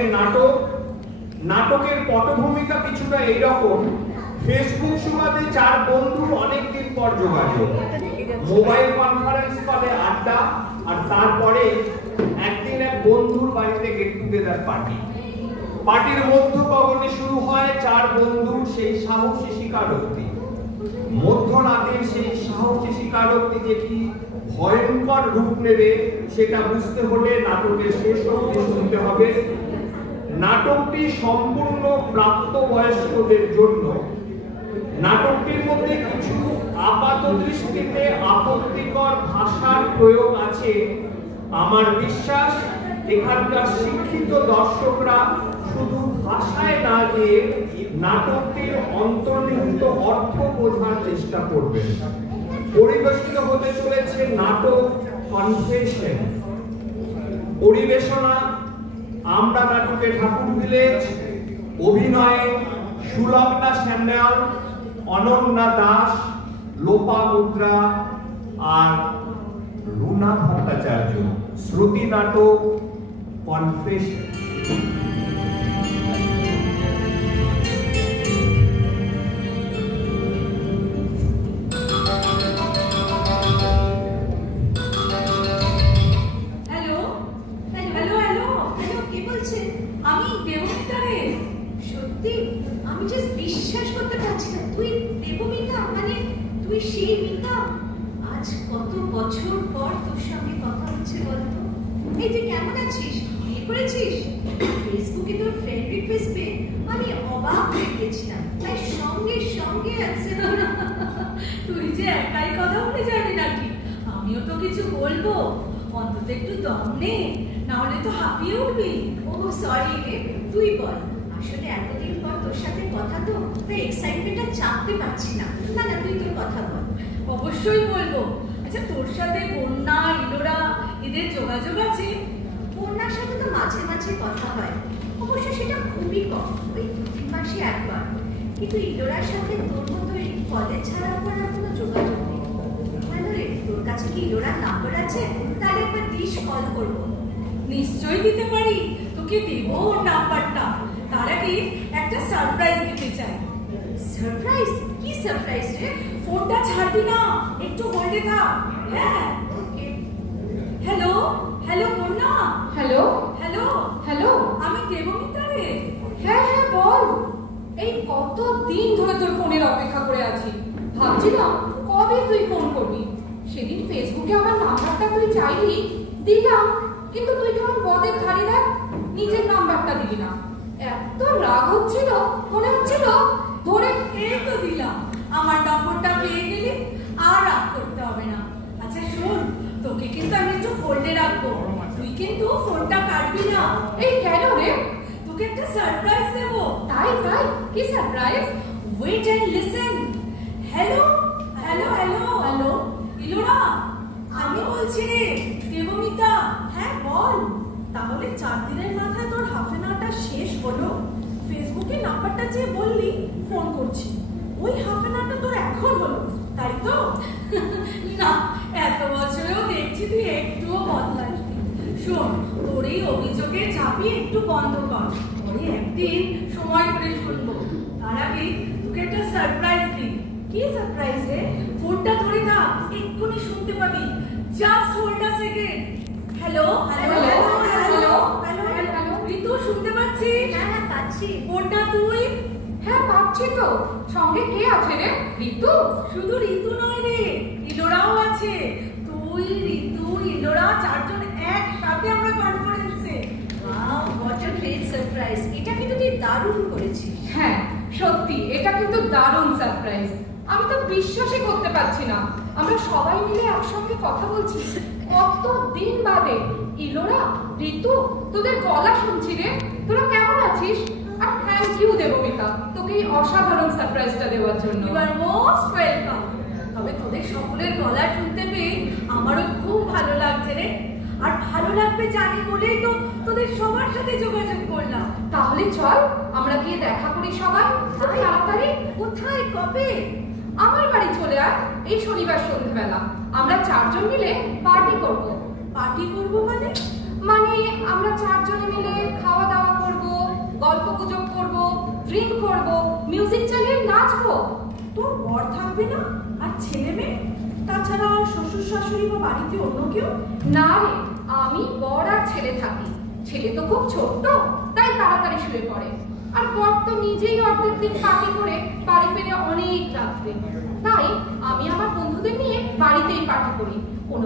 ধরনের নাটক। নাটকের পটভূমিকা কিছুটা এইরকম, ফেসবুক সুবাদে চার বন্ধুর অনেকদিন পর যোগাযোগ, মোবাইল কনফারেন্স কলে আড্ডা, আর তারপরে একদিন এক বন্ধুর বাড়িতে গেট টুগেদার পার্টি। পার্টির মধ্য গগনে শুরু হয় চার বন্ধুর সেই সাহসী স্বীকারোক্তি। মধ্যরাতের সেই সাহসী স্বীকারোক্তি যে কি ভয়ঙ্কর রূপ নেবে সেটা বুঝতে হলে নাটকের শেষ অবধি শুনতে হবে। নাটকটি সম্পূর্ণ প্রাপ্তবয়স্কদের জন্য। নাটকটির মধ্যে কিছু আপাত দৃষ্টিতে আপত্তিকর ভাষার প্রয়োগ আছে। আমার বিশ্বাস এখানকার শিক্ষিত দর্শকরা শুধু ভাষায় না দিয়ে নাটকটির অন্তর্নিহিত অর্থ বোঝার চেষ্টা করবেন। পরিবেশিত হতে চলেছে নাটক কনফেশন। পরিবেশনা আমরা নাটকে ঠাকুর ভিলেজ। অভিনয়ে সুলগ্না সান্যাল, অনন্যা দাস, লোপামুদ্রা আর রুনা ভট্টাচার্য। শ্রুতি নাটক কনফেশন। ফেসবুকে তোর ফ্রেন্ড রিকোয়েস্ট পেয়ে আমি অবাক হয়ে গেছিলাম, তাই সঙ্গে সঙ্গে তুই যে একাই কথা বলে যাবি নাকি? আমিও তো কিছু বলবো, অন্তত একটু দম নে, না হলে তো হাঁপিয়ে উঠবি। ও সরি রে, তুই বল। আসলে এতদিন পর তোর সাথে কথা তো, তাই এক্সাইটমেন্টটা চাপতে পারছি না। না না, তুই তোর কথা বল। অবশ্যই বলবো। আচ্ছা, তোর সাথে বন্যা, ইলোরা এদের যোগাযোগ আছে? বন্যার সাথে তো মাঝে মাঝে কথা হয়, অবশ্য সেটা খুবই কম, ওই 2-3 মাসে একবার। কিন্তু ইলোরার সাথে তোর মতো এই কলেজ ছাড়া করার কোনো যোগাযোগ নেই। কেন রে, তোর কাছে কি ইলোরার নাম্বার আছে? তাহলে একবার দিস, কল করবো। নিশ্চয়ই দিতে পারি, তোকে দেবো ওর নাম্বারটা। তার আগে একটা সারপ্রাইজ দিতে চাই। সারপ্রাইজ? কি সারপ্রাইজ রে? ফোনটা ছাড়বি না, একটু হোল্ডে থাক। হ্যাঁ, ওকে। হ্যালো হ্যালো বন্যা। হ্যালো হ্যালো হ্যালো, আমি দেবমিতা রে। হ্যাঁ হ্যাঁ বল। এই কতদিন ধরে তোর ফোনের অপেক্ষা করে আছি, ভাবছিলাম কবে তুই ফোন করবি। সেদিন ফেসবুকে আমার নাম্বারটা তুই চাইলি, দিলাম, কিন্তু তুই কেমন বদের ধারি দেখ, নিজের নাম্বারটা দিলি না। এত রাগ হচ্ছিল, মনে হচ্ছিল ধরে এই তো দিলাম, আমার নম্বরটা পেয়ে গেলি, আর রাগ করতে হবে না। আচ্ছা শোন, তোকে কিন্তু আমি একটু হোল্ডে রাখবো, তুই কিন্তু ফোনটা কাটবি না। এই কেন রে? তোকে একটা সারপ্রাইজ দেব। তাই তাই, কি surprise? Wait and listen. Hello hello hello hello Ilora, আমি বলছি রে, দেবমিতা। হ্যাঁ বল। তাহলে 4 দিনের মাথায় তোর হাফ এন আওয়ারটা শেষ হলো, ফেসবুকে নাম্বারটা চেয়ে বললি ফোন করছি, ওই হাফ এন আওয়ারটা তোর এখন হলো, তাই তো? না, এত বছরেও দেখছি তুই একটুও বদলাসনি। শোন, তোর এই অভিযোগের ঝাঁপি একটু বন্ধ কর, পরে একদিন সময় করে শুনবো। তার আগে তোকে একটা সারপ্রাইজ দিই। কি সারপ্রাইজ রে? ফোনটা ধরে থাক, এক্ষুনি শুনতে পাবি। Just hold a second. Hello hello hello hello hello hello, Ritu শুনতে পাচ্ছিস? হ্যাঁ হ্যাঁ পাচ্ছি। ফোনটা তুই? হ্যাঁ পাচ্ছি তো। সঙ্গে কে আছে রে? ঋতু? শুধু ঋতু নয় রে, ইলোরাও আছে। তুই, ঋতু, ইলোরা, 4 জন একসাথে আমরা কনফারেন্সে। Wow, what a great surprise. এটা কিন্তু তুই দারুণ করেছিস। হ্যাঁ সত্যি, এটা কিন্তু দারুণ সারপ্রাইজ। আমি তো বিশ্বাসই করতে পারছি না, আমরা সবাই মিলে একসঙ্গে কথা বলছি কতদিন বাদে। ইলোরা, ঋতু, তোদের গলা শুনছি রে। তোরা কেমন আছিস? আর থ্যাংক ইউ দেবমিতা, তোকে এই অসাধারণ সারপ্রাইজটা দেওয়ার জন্য। You are most welcome. তবে তোদের সকলের গলা শুনতে পেয়ে আমারও খুব ভালো লাগছে রে। আর ভালো লাগবে জানি বলেই তো তোদের সবার সাথে যোগাযোগ করলাম। তাহলে চল আমরা গিয়ে দেখা করি সবাই তাড়াতাড়ি। কোথায়, কবে? আমার বাড়ি চলে আয়, এই শনিবার সন্ধ্যেবেলা আমরা 4 জন মিলে পার্টি করব। পার্টি করব মানে? মানে আমরা 4 জনে মিলে খাওয়া দাওয়া করব, তোর বর থাকবে না? আর ছেলে মেয়ে? তাছাড়া শ্বশুর শাশুড়ি বা বাড়িতে অন্য কেউ? না রে, আমি বর আর ছেলে থাকি। ছেলে তো খুব ছোট্ট, তাই তাড়াতাড়ি শুয়ে পড়ে। আর বর তো নিজেই অর্ধেক দিন পার্টি করে বাড়ি ফিরে অনেক রাত্রে। তাই আমি আমার বন্ধুদের নিয়ে বাড়িতেই পার্টি করি।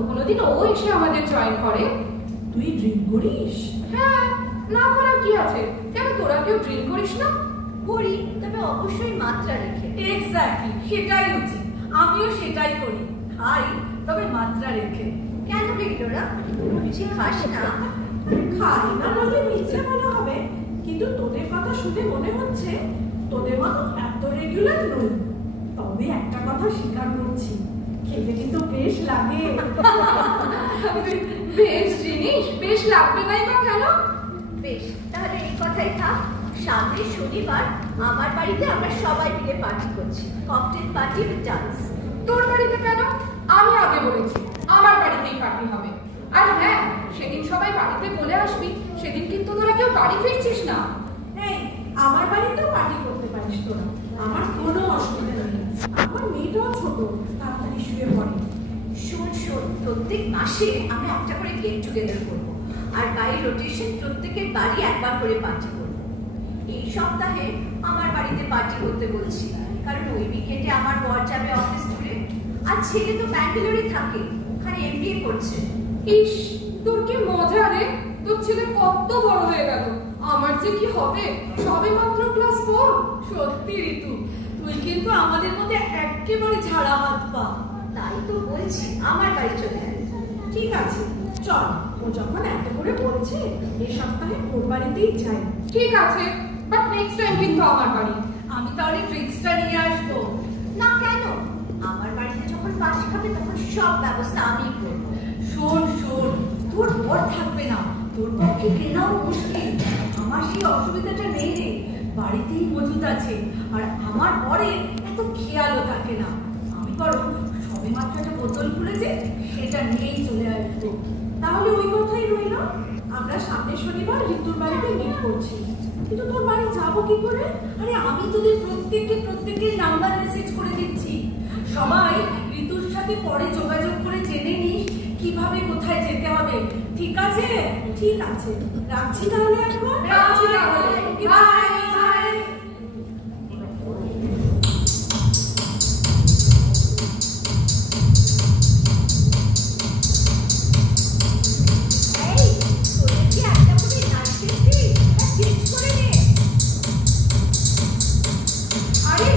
কোনো দিন ও এসে আমাদের জয়েন করে। তুই ড্রিঙ্ক করিস? হ্যাঁ, না করার কি আছে? কেন, তোরা কেউ ড্রিঙ্ক করিস না? করি, তবে অবশ্যই মাত্রা রেখে। এক্স্যাক্টলি, সেটাই উচিত। আমিও সেটাই করি, খাই তবে মাত্রা রেখে। কেন রেগুলোরা বুঝি খাস না? খাই না বলে মিথ্যে বলা হবে, কিন্তু তোদের কথা শুনে মনে হচ্ছে তোদের মতো এত রেগুলার নই। তবে একটা কথা স্বীকার করছি, খেতে কিন্তু বেশ লাগে। বেশ জিনিস, বেশ লাগবে নাই বা কেন? বেশ, তাহলে এই কথাই থাক। সামনের শনিবার আমার বাড়িতে আমরা সবাই মিলে পার্টি করছি, ককটেল পার্টি উইথ ডান্স। তোর বাড়িতে কেন? আমি আগে বলেছি আমার বাড়িতেই পার্টি হবে। আর হ্যাঁ, সেদিন সবাই বাড়িতে বলে আসবি। সেদিন কিন্তু তোরা কেউ বাড়ি ফিরছিস না। এই, আমার বাড়িতেও পার্টি করতে পারিস তোরা, আমার কোনো অসুবিধা নেই। আমার মেয়েটাও ছোট, তাড়াতাড়ি শুয়ে পড়ে। শোন, প্রত্যেক মাসে আমরা একটা করে গেট টুগেদার করবো, আর বাই রোটেশন প্রত্যেকের বাড়ি একবার করে পার্টি করবো। এই সপ্তাহে আমার বাড়িতে পার্টি করতে বলছি, কারণ ওই উইকেন্ডে আমার বর যাবে অফিস ট্যুরে, আর ছেলে তো ব্যাঙ্গালোরে থাকে, ওখানে MBA করছে। ইস, তোর কি মজা রে! তোর ছেলে কত বড় হয়ে গেল। আমার যে কি হবে, সবে মাত্র ক্লাস 4। সত্যি ঋতু, তুই কিন্তু আমাদের মধ্যে একেবারে ছাড়া হাত পা। তাই তো বলছি আমার বাড়ি চলে যায়। ঠিক আছে, চল। ও যখন এত করে বলছে, এই সপ্তাহে ওর বাড়িতেই যাই। ঠিক আছে, বাট নেক্সট টাইম কিন্তু আমার বাড়ি। আমি তাহলে ড্রিঙ্কসটা নিয়ে আসবো। না কেন, আমার বাড়িতে যখন পার্টি খাবে তখন সব ব্যবস্থা আমি করবো। শোন, তোর বর থাকবে না, তোর পক্ষে কেনাও মুশকিল। আমার সেই অসুবিধাটা নেই রে, বাড়িতেই মজুদ আছে। আর আমার বরের এত খেয়ালও থাকে না। আমি বরং সবে মাত্র একটা বোতল খুলেছে, সেটা নিয়েই চলে আসবো। তাহলে ওই কথাই রইল, আমরা সামনের শনিবার ঋতুর বাড়িতে মিট করছি। কিন্তু তোর বাড়ি যাবো কি করে? আরে আমি তোদের প্রত্যেকের নাম্বার মেসেজ করে দিচ্ছি। সবাই ঋতুর সাথে পরে যোগাযোগ করে জেনে নিস কিভাবে কোথায় যেতে হবে। ঠিক আছে? ঠিক আছে, রাখছি তাহলে এখন। রাখছি তাহলে। বাই। এই, তোদের কি একটা করে নাচ শিখবি? চেঞ্জ করে নে। আরে,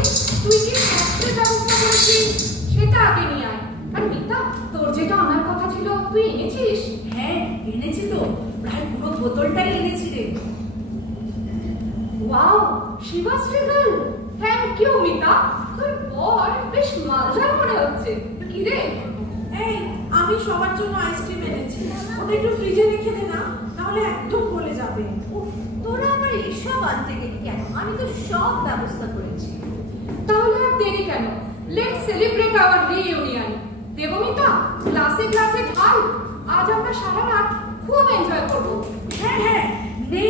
তুই কি স্ন্যাক্সের ব্যবস্থা করেছিস? সেটা আগে নিয়ে আয়। আর মিতা, তোর যেটা আনার কথা ছিল তুই এনেছিস? হ্যাঁ, এনেছি তো, প্রায় পুরো বোতলটাই এনেছি রে। Wow, Shibashri girl, thank you Mita. তোর বর বেশ মালদার মনে হচ্ছে। কি রে? এই, আমি সবার জন্য আইসক্রিম এনেছি, ওটা একটু ফ্রিজে রেখে দে না, তাহলে একদম গলে যাবে। উফ, তোরা আবার এসব আনতে গেলি কেন? আমি তো সব ব্যবস্থা করেছি। তাহলে আর দেরি কেন? Let's celebrate our reunion. Debmita, ক্লাসে ঢাল। আজ আমরা সারা রাত খুব এনজয় করব। হ্যাঁ, নে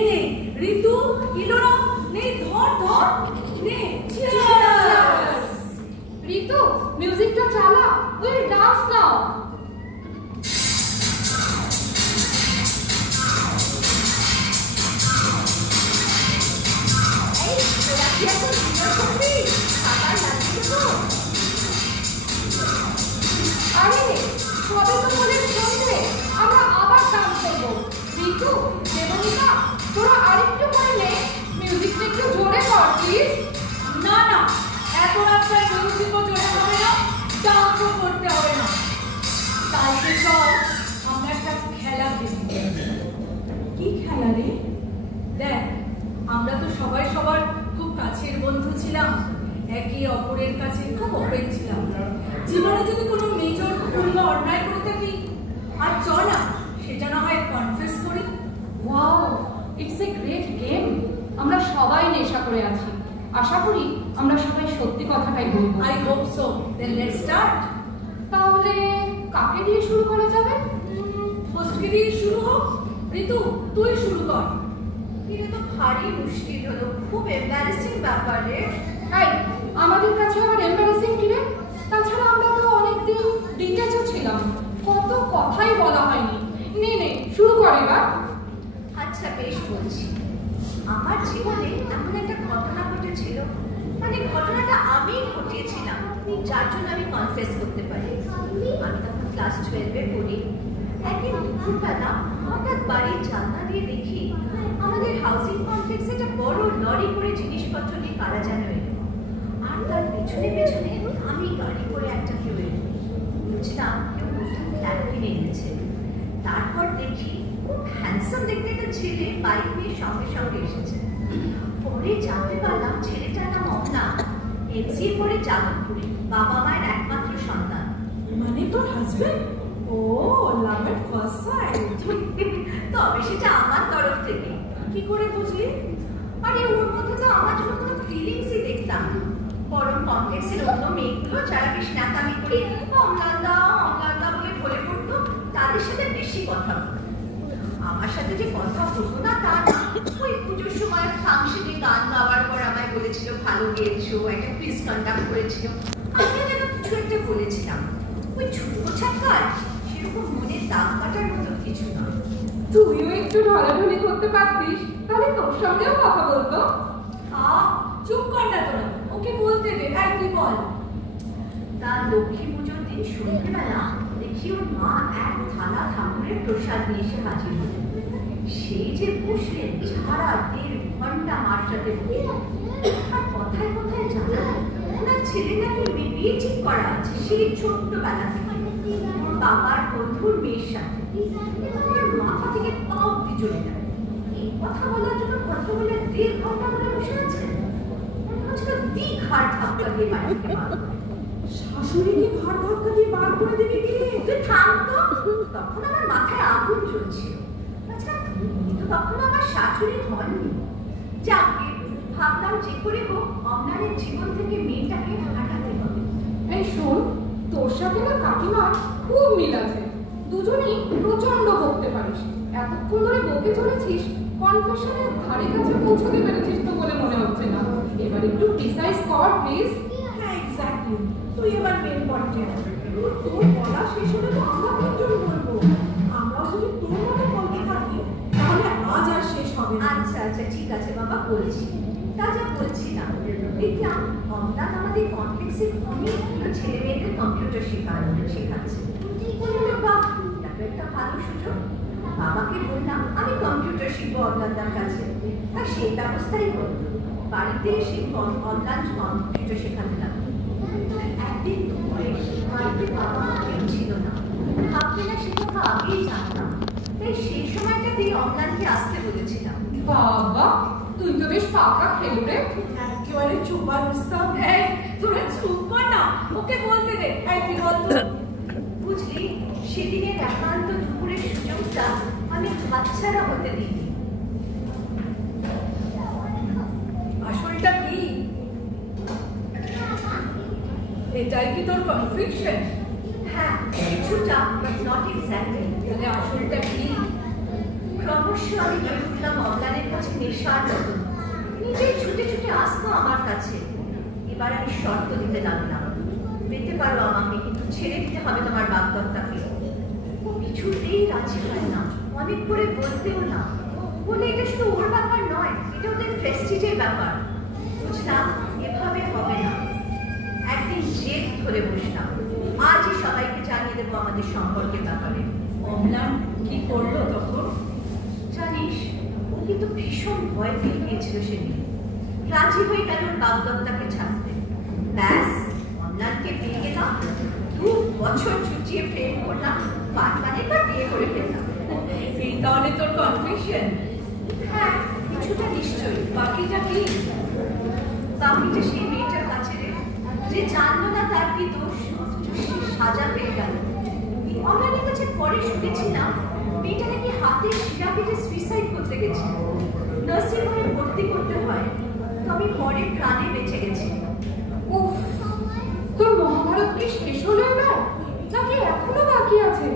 ঋতু, ইলোরা, নে, ধর, নে। চিয়ার্স। ঋতু, মিউজিকটা চালা, উইল ডান্স নাও। এই, তোরা কি এখন ডিনার করবি? খাবার লাগবে তো? আরে, সবে তো বলে সন্ধে, আমরা আবার ডান্স করব। ঋতু, দেবমিতা, তোরা আরেকটু করে নে। মিউজিকটা একটু জোরে কর প্লিজ। না, এত রাত্রে মিউজিকও জোরে হবে না, ডান্সও করতে হবে না। তাহলে চল আমরা একটা খেলা খেলি। কি খেলা রে? দেখ, আমরা তো সবাই সবার খুব কাছের বন্ধু ছিলাম, একে অপরের কাছে খুব ওপেন ছিলাম। জীবনে যদি কোনো মেজর ভুল বা অন্যায় করে থাকি, আর চল না সেটা না হয় কনফেস করি। Wow, it's a great game. আমরা সবাই নেশা করে আছি। আশা করি আমরা সবাই সত্যি কথাটাই বলবো। I hope so. Then let's start. তাহলে কাকে দিয়ে শুরু করা যাবে? হোস্টকে দিয়ে শুরু হোক। ঋতু, তুই শুরু কর। এটা তো ভারী মুশকিল হলো, খুব এম্বারেসিং ব্যাপার রে। এই, আমাদের কাছে আবার এম্বারেসিং কিরে? তাছাড়া আমরা তো অনেকদিন ডিটেচও ছিলাম, কত কথাই বলা হয়নি। নে শুরু করে এবার। আচ্ছা বেশ বলছি। আমার জীবনে এমন একটা ঘটনা ঘটেছিল, মানে ঘটনাটা আমি ঘটিয়েছিলাম, যার জন্য আমি কনফেস করতে পারি। আমি তখন ক্লাস 12-এ পড়ি। একদিন দুপুরবেলা হঠাৎ বাড়ির জানলা দিয়ে দেখি আমাদের হাউসিং কমপ্লেক্সে একটা বড় লরি করে জিনিসপত্র নিয়ে কারা যেন এলো, আর তার পেছনে পেছনে আমি গাড়ি করে একটা কেউ এলো। বুঝলাম কেউ নতুন ফ্ল্যাট কিনে এনেছে। তারপর দেখি খুব হ্যান্ডসাম দেখতে একটা ছেলে বাইক নিয়ে সঙ্গে সঙ্গে এসেছে। পরে জানতে পারলাম ছেলেটার নাম অমনা, এমসিএ পড়ে যাদবপুরে, বাবা মায়ের একমাত্র সন্তান। মানে তোর হাজবেন্ড? ও, লাভ এট ফার্স্ট সাইট। তবে সেটা আমার তরফ থেকে। কি করে বুঝলি? আরে ওর মধ্যে তো আমার জন্য কোনো ফিলিংসই দেখতাম না। বরং কমপ্লেক্সের অন্য মেয়েগুলো যারা বেশ ন্যাকামি করে অমলাদা বলে বলে পড়তো, তাদের সাথে বেশি কথা বলতো। আমার সাথে যে কথা হতো না তা না। ওই পুজোর সময় ফাংশনে গান গাওয়ার পর আমায় বলেছিল ভালো গেয়েছো, একটা কুইজ কন্ডাক্ট করেছিল। আমি যেন কিছু একটা বলেছিলাম। ওই ছোট ছাত্র সেরকম মনে দাগ কাটার মতো কিছু না। তুইও একটু ঢলাঢলি করতে পারতিস, তাহলে তোর সঙ্গেও কথা বলতো। চুপ কর না তোরা, ওকে বলতে দে। আর তুই বল। তার লক্ষ্মী পুজোর দিন সন্ধ্যেবেলা দেখি ওর মা এক থালা ঠাকুরের প্রসাদ নিয়ে এসে হাজির হলেন। সেই যে বসলেন সারা 1.5 ঘন্টা মার সাথে আর কথায় কথায় জানালো ওনার ছেলে নাকি বিয়ে ঠিক করা আছে সেই ছোট্টবেলা থেকে ওর বাবার বন্ধুর মেয়ের সাথে। আমার মাথা থেকে পা অব্দি চলে গেল। এই কথা বলার জন্য কথা বলে 1.5 ঘন্টা ধরে বসে আছেন। ঘাট ধাক্কা দিয়ে বাড়ি থেকে বার করে। শাশুড়িকে ঘাট ধাক্কা দিয়ে বার করে দিবি কি? তুই থাম তো। তখন আমার মাথায় আগুন জ্বলছিল। আচ্ছা তুমি তো তখন আমার শাশুড়ি হননি। যাকে ভাবলাম যে করে হোক অমলানের জীবন থেকে মেয়েটাকে হাঁটাতে হবে। এই শোন, তোর সাথে না কাকিমার খুব মিল আছে। দুজনেই প্রচন্ড বকতে পারিস। এতক্ষণ ধরে বকে চলেছিস, কনফেশনের ধারে কাছে পৌঁছতে পেরেছিস তো বলে মনে হচ্ছে না। এবার একটু প্রিসাইজ কর প্লিজ। হ্যাঁ, এক্স্যাক্টলি। তুই এবার মেন পয়েন্টে আয়। তোর বলা শেষ হলে তো আমরা তিনজন বলবো। আমরাও যদি তোর মতো বলতে থাকি তাহলে আজ আর শেষ হবে না। আচ্ছা ঠিক আছে বাবা, বলছি। তা যা বলছিলাম, দেখলাম অমলান আমাদের কমপ্লেক্সের অনেকগুলো ছেলে মেয়েদের কম্পিউটার শেখাচ্ছে। বাহ, এটা তো একটা ভালো সুযোগ। বাবাকে বললাম আমি কম্পিউটার শিখবো অমলানদার কাছে, আর সেই ব্যবস্থাই হল। বাড়িতে এসে অমলান কম্পিউটার শেখাতে লাগলো। একদিন দুপুরে বাড়িতে বাবা মা কেউ ছিল না। ভাবতে না সে কথা আগেই জানতাম, তাই সেই সময়টাতেই অমলানকে আসতে বলেছিলাম। বাবা, তুই তো বেশ পাকা খেলুড়ে। একেবারে চুপার বুঝতাম। এই তোরা চুপ কর না, ওকে বলতে দে। এই তুই বল তো। বুঝলি, সেদিনের একান্ত দুপুরের সুযোগটা আমি হাতছাড়া হতে দিইনি। আসলটা কি? এটাই কি তোর কনফিউশন? হ্যাঁ, কিছুটা, বাট নট এক্স্যাক্টলি। তাহলে আসলটা কি? ক্রমশ আমি হয়ে উঠলাম অমলানের কাছে নেশার মতো। নিজেই ছুটে ছুটে আসতো আমার কাছে। এবার আমি শর্ত দিতে লাগলাম, পেতে পারো আমাকে, কিন্তু ছেড়ে দিতে হবে তোমার বাগদত্তাকে। ও কিছুতেই রাজি হয় না, অনেক করে বলতেও না। বলে এটা শুধু ওর ব্যাপার নয়, এটা ওদের প্রেস্টিজের ব্যাপার। বুঝলাম এভাবে হবে না। একদিন জেদ ধরে বসলাম, আজই সবাইকে জানিয়ে দেবো আমাদের সম্পর্কের ব্যাপারে। অমলান কি করলো তখন? জানিস, ও কিন্তু ভীষণ ভয় পেয়ে গিয়েছিল সেদিন। রাজি হয়ে গেল বাগদত্তাকে ছাড়তে। ব্যাস, অমলানকে পেয়ে গেলাম। 2 বছর চুটিয়ে প্রেম করলাম, পাটপানের পর বিয়ে করে ফেললাম। এই তাহলে তোর কনফিউশন? হ্যাঁ, কিছুটা নিশ্চয়ই। বাকিটা কি? বাকিটা সেই মেয়েটার কাছে রে, যে জানলো না তার কি দোষ, অথচ সে সাজা পেয়ে গেল। অমলানের কাছে পরে শুনেছিলাম মেয়েটা নাকি হাতে শিরা কেটে সুইসাইড করতে গেছিল। নার্সিং হোমে ভর্তি করতে হয়, তবে পরে প্রাণে বেঁচে গেছে। উফ, তোর মহাভারত কি শেষ হলো এবার, নাকি এখনো বাকি আছে?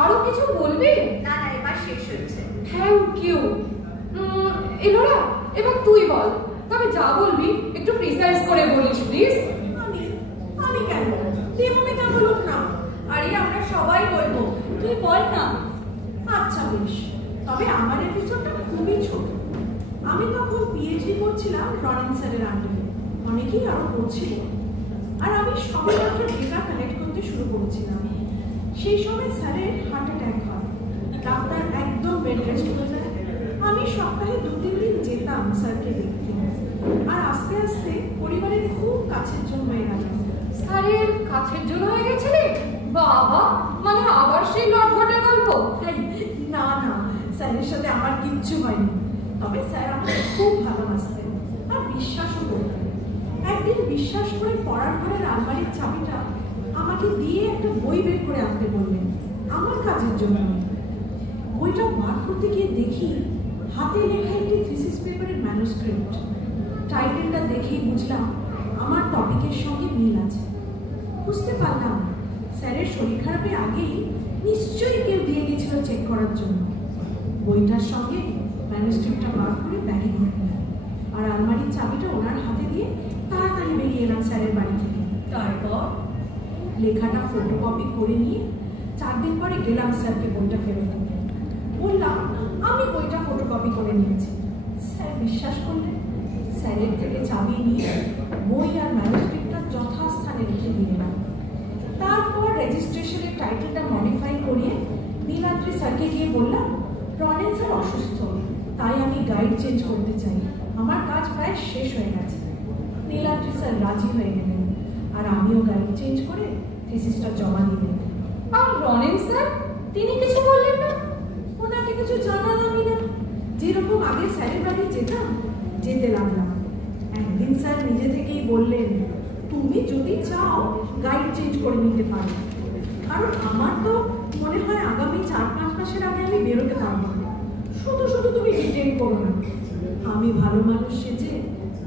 আরো কিছু বলবি? না এবার শেষ হয়েছে। Thank you. এলোরা, এবার তুই বল, তবে যা বলবি একটু প্রিসাইজ করে বলিস প্লিজ। আমি কেন দেবমে কেন বলুক না? আরে আমরা সবাই বলবো, তুই বল না। আচ্ছা বেশ, তবে আমার এপিসোডটা খুবই ছোট। আমি তখন পিএইচডি করছিলাম রনিন স্যারের আন্ডারে, অনেকেই আরো করছিল। আর আমি সবাই মাত্র ডেটা কালেক্ট করতে শুরু করেছিলাম। সেই সময় স্যারের হার্ট অ্যাটাক হয়, ডাক্তার একদম বেড রেস্ট হয়ে যায়। আমি সপ্তাহে 2-3 দিন যেতাম স্যারকে দেখতে, আর আস্তে আস্তে পরিবারের খুব কাছের জন্য হয়ে গেল। স্যারের কাছের জন্য হয়ে গেছিলে? বাবা, মানে আবার সেই লটঘটের গল্প? না না, স্যারের সাথে আমার কিচ্ছু হয়নি। তবে স্যার আমাকে খুব ভালোবাসতেন আর বিশ্বাসও করতেন। একদিন বিশ্বাস করে পড়ার ঘরের আলমারির চাবিটা আমাকে দিয়ে একটা বই বের করে আনতে বললেন, আমার কাজের জন্য। বইটা বার করতে গিয়ে দেখি হাতে লেখা একটি থিসিস পেপারের ম্যানুস্ক্রিপ্ট। টাইটেলটা দেখেই বুঝলাম আমার টপিকের সঙ্গে মিল আছে। বুঝতে পারলাম স্যারের শরীর খারাপের আগেই নিশ্চয়ই কেউ দিয়ে গেছিল চেক করার জন্য। বইটার সঙ্গে ম্যানুস্ক্রিপ্টটা বার করে ব্যাগে ভরে নিলাম, আর আলমারির চাবিটা ওনার হাতে দিয়ে তাড়াতাড়ি বেরিয়ে এলাম স্যারের বাড়ি থেকে। তারপর লেখাটা ফটোকপি করে নিয়ে 4 দিন পরে গেলাম স্যারকে বইটা ফেরত দিতে। বললাম আমি বইটা ফটোকপি করে নিয়েছি। স্যার বিশ্বাস করলেন। স্যারের থেকে চাবি নিয়ে বই আর ম্যানুস্ক্রিপ্টটা যথাস্থানে রেখে দিয়ে এলাম। তারপর রেজিস্ট্রেশনের টাইটেলটা মডিফাই করিয়ে নীলাদ্রি স্যারকে গিয়ে বললাম, রনিন স্যার অসুস্থ, তাই আমি গাইড চেঞ্জ করতে চাই, আমার কাজ প্রায় শেষ হয়ে গেছে। নীলাদ্রি স্যার রাজি হয়ে গেলেন, আর আমিও গাইড চেঞ্জ করে থিসিসটা জমা দিয়ে দিলাম। আর রনিন স্যার, তিনি কিছু বললেন না? ওনাকে কিছু জানালামই না। যেরকম আগে স্যারের বাড়ি যেতে লাগলাম। একদিন স্যার নিজে থেকেই বললেন, তুমি যদি চাও গাইড চেঞ্জ করে নিতে পারো, কারণ আমার তো মনে হয় আগামী 4-5 মাসের আগে আমি বেরোতে পারবো না। শুধু শুধু তুমি রিটেন করো না। আমি ভালো মানুষ সেজে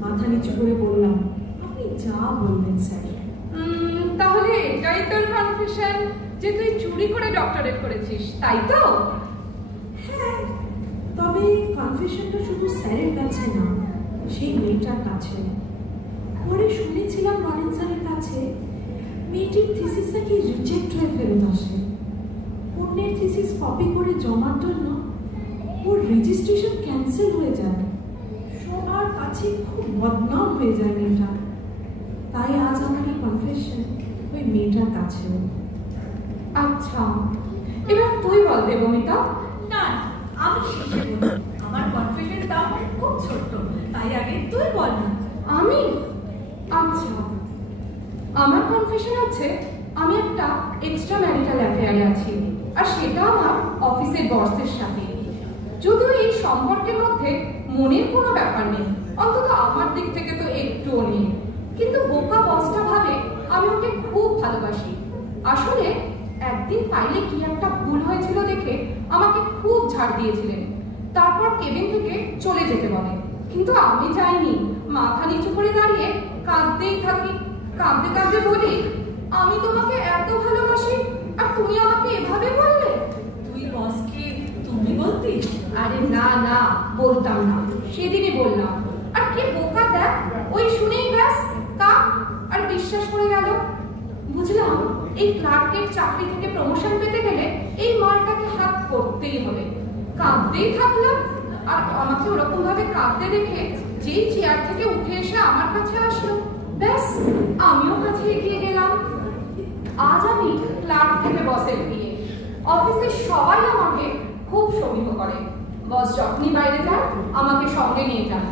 মাথা নিচু করে বললাম, আপনি যা বলবেন স্যার। তাহলে এটাই তোর কনফেশন যে তুই চুরি করে ডক্টরেট করেছিস, তাই তো? হ্যাঁ, তবে কনফেশনটা শুধু স্যারের কাছে না, সেই মেয়েটার কাছে। পরে শুনেছিলাম রনিন স্যারের কাছে মেয়েটির থিসিস নাকি রিজেক্ট হয়ে ফেরত আসে। অন্যের থিসিস কপি করে জমার জন্য ওর রেজিস্ট্রেশন ক্যান্সেল হয়ে যায়। সবার কাছে খুব বদনাম হয়ে যায় মেয়েটা। তাই আজ আমার এই কনফেশন ওই মেয়েটার কাছে। আচ্ছা, এবার তুই বল দেবমিতা। না, আমি শেষে বলবো। আমার কনফেশনটা খুব ছোট্ট, তাই আগে তুই বল না। আমি? আচ্ছা, আমার কনফেশন হচ্ছে আমি একটা এক্সট্রা ম্যারিটাল অ্যাফেয়ারে আছি, আর সেটা আমার অফিসের বসের সাথে। যদিও এই সম্পর্কের মধ্যে মনের কোনো ব্যাপার নেই, অন্তত আমার দিক থেকে তো একটুও নেই, কিন্তু বোকা বসটা ভাবে আমি ওকে খুব ভালোবাসি। আসলে একদিন ফাইলে কি একটা ভুল হয়েছিল দেখে আমাকে খুব ঝাড় দিয়েছিলেন, তারপর কেবিন থেকে চলে যেতে বলে। কিন্তু আমি যাইনি, মাথা নিচু করে দাঁড়িয়ে কাঁদতেই থাকি। কাঁদতে কাঁদতে বলি, আমি তোমাকে এত ভালোবাসি আর তুমি আমাকে এভাবে বললে। তুই বসকে তুমি বলতিস? আরে না না, বলতাম না, সেদিনই বললাম। আর কি বোকা দেখ, ওই শুনেই ব্যাস কাক আর বিশ্বাস করে গেল। বুঝলাম এই ক্লার্কের চাকরি থেকে প্রমোশন পেতে গেলে এই মালটাকে হাত করতেই হবে। কাঁদতেই থাকলাম, আর আমাকে ওরকম ভাবে কাঁদতে দেখে যেই চেয়ার থেকে উঠে এসে আমার কাছে আসলো, ব্যাস আমিও কাছে এগিয়ে গেলাম। আজ আমি ক্লার্ক থেকে বসের বিয়ে। অফিসের সবাই আমাকে খুব সমীহ করে। বস যখনই বাইরে যান আমাকে সঙ্গে নিয়ে যান।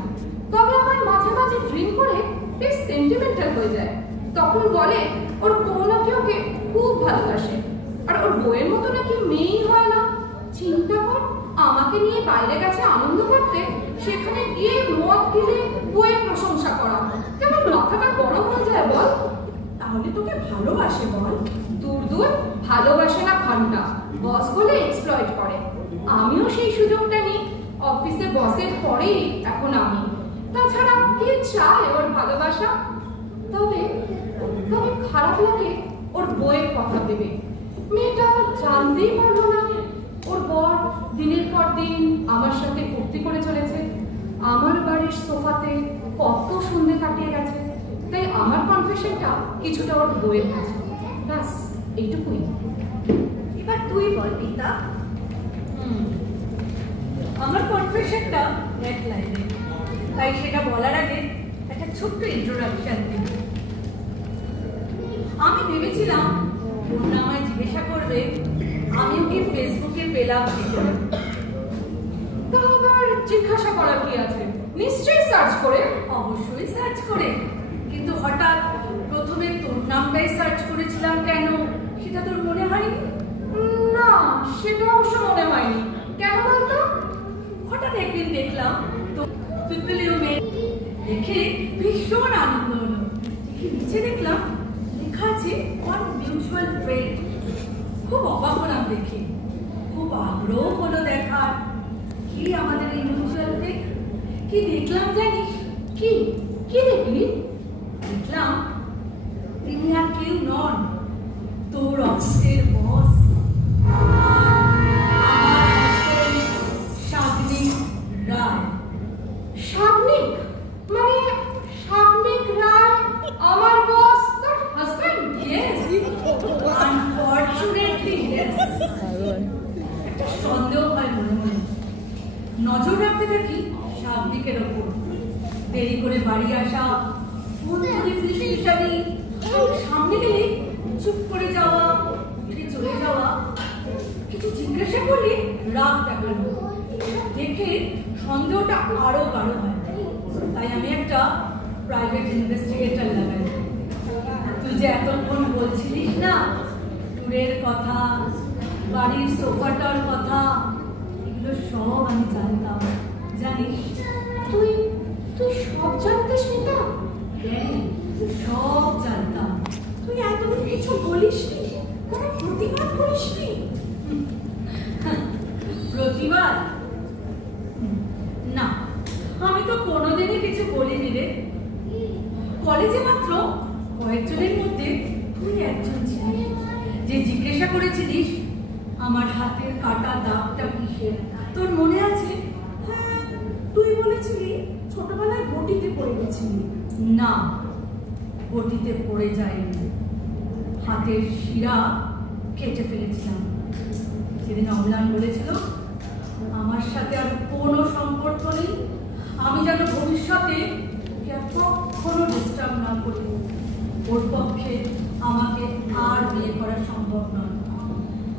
তবে আমার মাঝে মাঝে ড্রিঙ্ক করে বেশ সেন্টিমেন্টাল হয়ে যায়। তখন বলে ওর বউ নাকি ওকে খুব ভালোবাসে, আর ওর বউয়ের মতো নাকি মেয়েই হয় না। চিন্তা কর, আমাকে নিয়ে বাইরে গেছে আনন্দ করতে, সেখানে গিয়ে মদ দিলে বউয়ের প্রশংসা করা, কেমন মাথাটা গরম হয়ে যায় বল। তাহলে তোকে ভালোবাসে বল? দূর দূর, ভালোবাসে না ঘন্টা, বস বলে এক্সপ্লয়েট করে। আমিও সেই সুযোগটা নিই। অফিসে বসের পরেই এখন আমি। তাছাড়া কে চায় ওর ভালোবাসা? তবে তবে খারাপ লাগে ওর বউয়ের কথা ভেবে। মেয়েটা জানতেই পারলো না ওর বর দিনের পর দিন আমার সাথে ফুর্তি করে চলেছে। আমার বাড়ির বাড়ির সোফাতে কত সন্ধে কাটিয়ে গেছে, তাই আমার কনফেশনটা কিছুটা ওর বইয়ের কাছে। ব্যাস এইটুকুই। এবার তুই বল পিতা। আমার কনফেশনটা এক লাইনে, তাই সেটা বলার আগে একটা ছোট্ট ইন্ট্রোডাকশন দিই। আমি ভেবেছিলাম পূর্ণা আমায় জিজ্ঞাসা করবে আমি ওকে ফেসবুকে পেলাম কি করে। তা আবার জিজ্ঞাসা করার কি আছে? নিশ্চয়ই সার্চ করে। অবশ্যই সার্চ করে, কিন্তু হঠাৎ প্রথমে তোর নামটাই সার্চ করেছিলাম কেন সেটা তোর মনে হয়নি? না, সেটা অবশ্য মনে হয়নি। কেন বলতো? হঠাৎ একদিন দেখলাম তো পিপল ইউ মেট, দেখে ভীষণ আনন্দ হলো। দেখে নিচে দেখলাম লেখা আছে ওয়ান মিউচুয়াল ফ্রেন্ড। খুব অবাক হলাম দেখে, খুব আগ্রহ হলো দেখার কি আমাদের এই মিউচুয়াল ফ্রেন্ড। কি দেখলাম জানিস? কি কি দেখলি? দেখলাম তিনি আর কেউ নন, তোর অফিসের বস, শাগনিক রায়। শাগনিক? মানে শাগনিক রায় আমার বস, তোর হাজবেন্ড? Yes, unfortunately yes. একটা সন্দেহ হয় মনে মনে। নজর রাখতে থাকি শাগনিকের ওপর। দেরি করে বাড়ি আসা, ফোন করে ফিসফিসানি, সামনে গেলে চুপ করে যাওয়া, উঠে চলে যাওয়া, কিছু জিজ্ঞাসা করলে রাগ দেখানো। দেখে সন্দেহটা আরো গাঢ় হয়। তাই আমি একটা প্রাইভেট ইনভেস্টিগেটর লাগাই। তুই যে এতক্ষণ বলছিলিস না ট্যুরের কথা, বাড়ির সোফাটার কথা, এগুলো সব আমি জানতাম। জানিস তুই তুই সব জানতিস মিতা? হ্যাঁ, সব জানতাম। তুই এতদিন কিছু বলিসনি, কোনো প্রতিবাদ করিসনি? প্রতিবাদ? না, আমি তো কোনোদিনই কিছু বলিনি রে। কলেজে মাত্র কয়েকজনের মধ্যে তুই একজন ছিলিস যে জিজ্ঞাসা করেছিলিস আমার হাতের কাটা দাগটা কিসের। তোর মনে আছে? হ্যাঁ, তুই বলেছিলি ছোটবেলায় বটিতে পড়ে গেছিলি। না, বটিতে পড়ে যায়নি, হাতের শিরা কেটে ফেলেছিলাম। সেদিন অম্লান বলেছিল আমার সাথে আর কোনো সম্পর্ক নেই, আমি যেন ভবিষ্যতে ওকে আর কখনো ডিস্টার্ব না করি। ওর পক্ষে আমাকে আর বিয়ে করা সম্ভব নয়।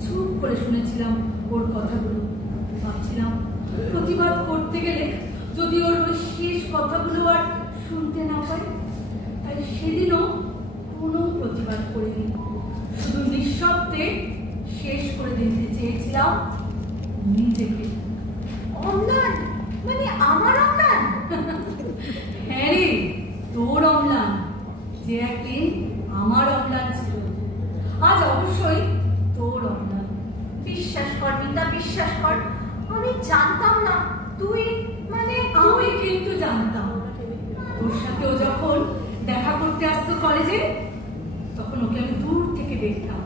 চুপ করে শুনেছিলাম ওর কথাগুলো, ভাবছিলাম প্রতিবাদ করতে গেলে যদি ওর ওই শেষ কথাগুলো আর শুনতে না পাই। তাই সেদিনও কোনো প্রতিবাদ করিনি, শুধু নিঃশব্দে শেষ করে দিতে চেয়েছিলাম নিজেকে। অম্লান? মানে আমার অম্লান? হ্যাঁ রে, তোর অম্লান, যে একদিন আমার অম্লান ছিল, আজ অবশ্যই তোর অম্লান। বিশ্বাস কর মিতা, বিশ্বাস কর, আমি জানতাম না তুই মানে আমি কিন্তু জানতাম। তোর সাথে ও যখন দেখা করতে আসতো কলেজে, তখন ওকে আমি দূর থেকে দেখতাম।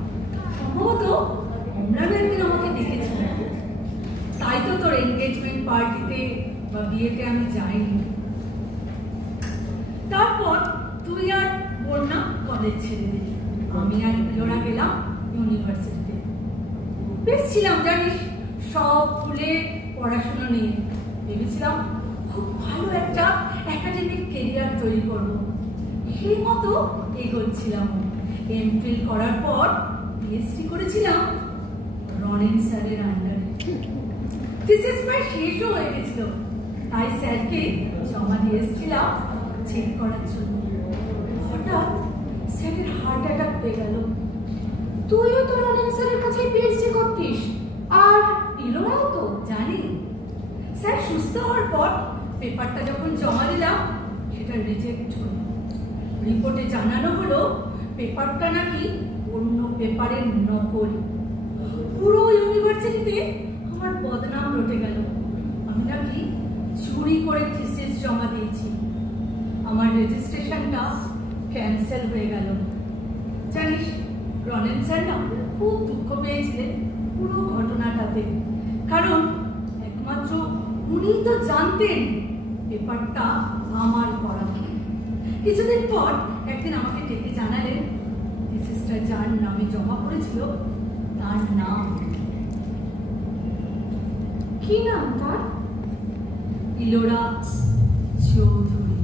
সম্ভবত অম্লান একদিন আমাকে দেখেছিল, তাই তো তোর এনগেজমেন্ট পার্টিতে বা বিয়েতে আমি যাইনি। তারপর তুই আর বন্যা কলেজ ছেড়ে দিলি, আমি আর ইলোরা গেলাম ইউনিভার্সিটিতে। বেশ ছিলাম জানিস, সব ভুলে পড়াশোনা নিয়ে ভেবেছিলাম খুব ভালো একটা একাডেমিক কেরিয়ার তৈরি করব। সেই মতো এগোচ্ছিলাম। এমফিল করার পর পিএইচডি করেছিলাম রনেন স্যারের আন্ডারে। থিসিস প্রায় শেষও হয়ে গেছিল, তাই স্যারকে জমা দিয়ে এসেছিলাম চেক করার জন্য। হঠাৎ স্যারের হার্ট অ্যাটাক হয়ে গেল। তুইও তো রনেন স্যারের কাছে পিএইচডি করতিস, আর ইলোরাও তো। জানি, স্যার সুস্থ হওয়ার পর পেপারটা যখন জমা দিলাম সেটা রিজেক্ট হলো। রিপোর্টে জানানো হলো পেপারটা নাকি অন্য পেপারের নকল। পুরো ইউনিভার্সিটিতে আমার বদনাম রটে গেল, আমি নাকি চুরি করে থিসিস জমা দিয়েছি। আমার রেজিস্ট্রেশনটা ক্যান্সেল হয়ে গেল। জানিস, রনেন স্যার না খুব দুঃখ পেয়েছিলেন পুরো ঘটনাটাতে, কারণ একমাত্র উনিই তো জানতেন পেপারটা আমার করা। কিছুদিন পর একদিন আমাকে ডেকে জানালেন থিসিসটা যার নামে জমা পড়েছিল তার নাম। কি নাম তার? ইলোরা চৌধুরী।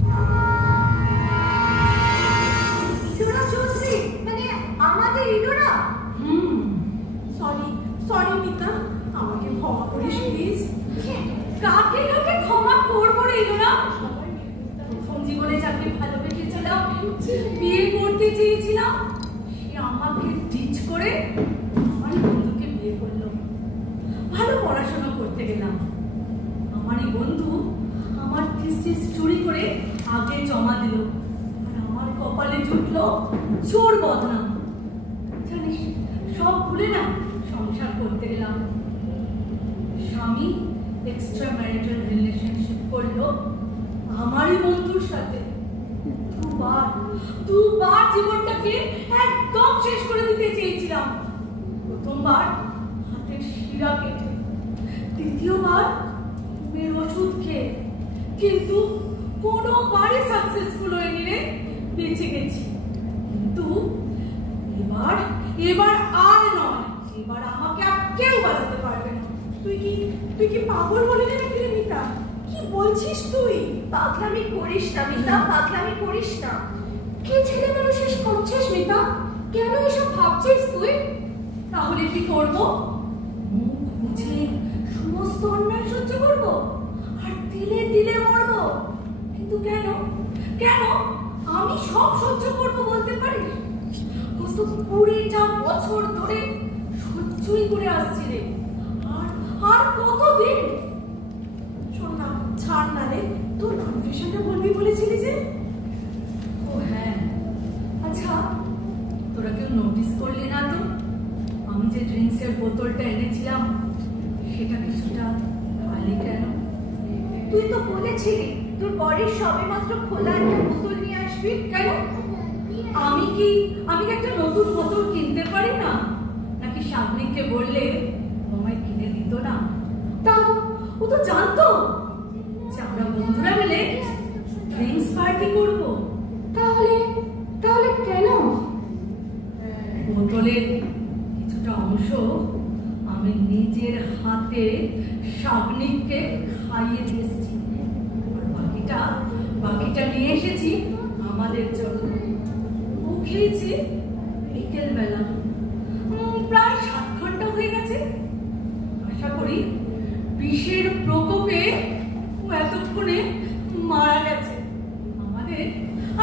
ইলোরা চৌধুরী মানে আমাদের ইলোরা? সরি মিতা, আমাকে ক্ষমা করিস প্লিজ। কাকে কাকে ক্ষমা করবো রে ইলোরা? প্রথম জীবনে যাকে ভালোবেসেছিলাম, বিয়ে করতে চেয়েছিলাম, সে আমাকে ডিচ করে আমার বন্ধুকে বিয়ে করলো। ভালো পড়াশোনা করতে গেলাম, আমারই বন্ধু আমার থিসিস চুরি করে আগে জমা দিল, আর আমার কপালে জুটলো চোর বদনাম। জানিস, সব ভুলে না সংসার করতে গেলাম। স্বামী এক্সট্রা ম্যারিটাল রিলেশনশিপ করলো আমারই বন্ধুর সাথে। দুবার জীবনটাকে একদম শেষ করে দিতে চেয়েছিলাম। প্রথমবার হাতের শিরা কেটে, দ্বিতীয়বার মেয়ের ওষুধ খেয়ে, কিন্তু কোনোবারই সাকসেসফুল হয়নি রে, বেঁচে গেছি। কিন্তু এবার আর নয়, এবার আমাকে আর কেউ বাঁচাতে পারবে না। তুই কি পাগল বলে নাকি রে মিতা? কি বলছিস তুই? পাগলামি করিস না মিতা, পাগলামি করিস না। কি ছেলে মানুষ শেষ করছিস মিতা? কেন এসব ভাবছিস তুই? তাহলে কি করব? মুখ বুঝে সমস্ত অন্যায় সহ্য করব আর দিলে দিলে মরব? কিন্তু কেন কেন আমি সব সহ্য করব বলতে পারিস? কত 20টা বছর ধরে সহ্যই করে আসছি রে, আর কতদিন? শোন না, ছাড় না রে, তোর কনফেশনটা বলবি বলেছিলি যে। ও হ্যাঁ, আচ্ছা তোরা কেউ নোটিস করলি না তো আমি যে ড্রিঙ্কসের বোতলটা এনেছিলাম সেটা কিছুটা খালি কেন? তুই তো বলেছিলি তোর বরের সবে মাত্র খোলা একটা বোতল নিয়ে আসবি। কেন? আমি কি একটা নতুন বোতল কিনতে পারি না? নাকি সামনেকে বললে আমায় কিনে দিত না? তাও ও তো জানতো যে আমরা বন্ধুরা মিলে ড্রিঙ্কস পার্টি করবো। তাহলে কেন? বোতলের কিছুটা অংশ আমি নিজের হাতে সাবনিককে খাইয়ে দিয়েছি, আর বাকিটা নিয়ে এসেছি আমাদের জন্য। ও খেয়েছি বিকেল বেলা, প্রায় 7 ঘন্টা হয়ে গেছে। আশা করি বিষের প্রকোপে ও এতক্ষণে মারা গেছে।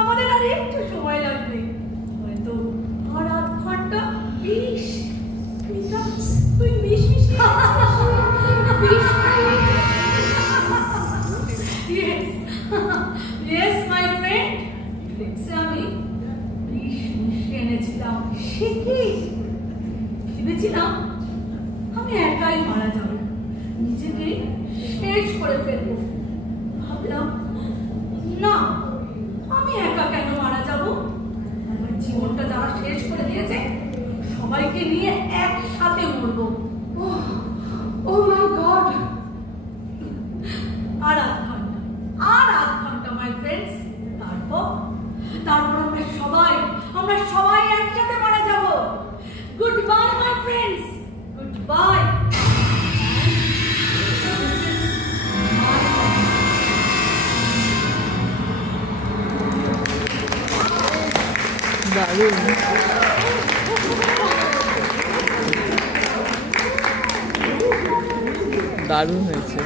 আমাদের আর একটু সময় লাগবে, হয়তো আর 8 ঘন্টা। বিষ? তুই বিষ Yes, my friend. আমি বিষ মিশিয়ে এনেছিলাম। সে কি? ভেবেছিলাম আমি একাই মারা যাব, নিজেকে শেষ করে ফেলবো। ভাবলাম না, আমি একা কেন মারা যাব? আমার জীবনটা যারা শেষ করে দিয়েছে সবাইকে নিয়ে একসাথে মরবো। ও মাই গড! আর 8 ঘন্টা মাই ফ্রেন্ডস, তারপর আমরা সবাই একসাথে মারা যাব। Good bye my friends, good bye. দারুণ হয়েছে।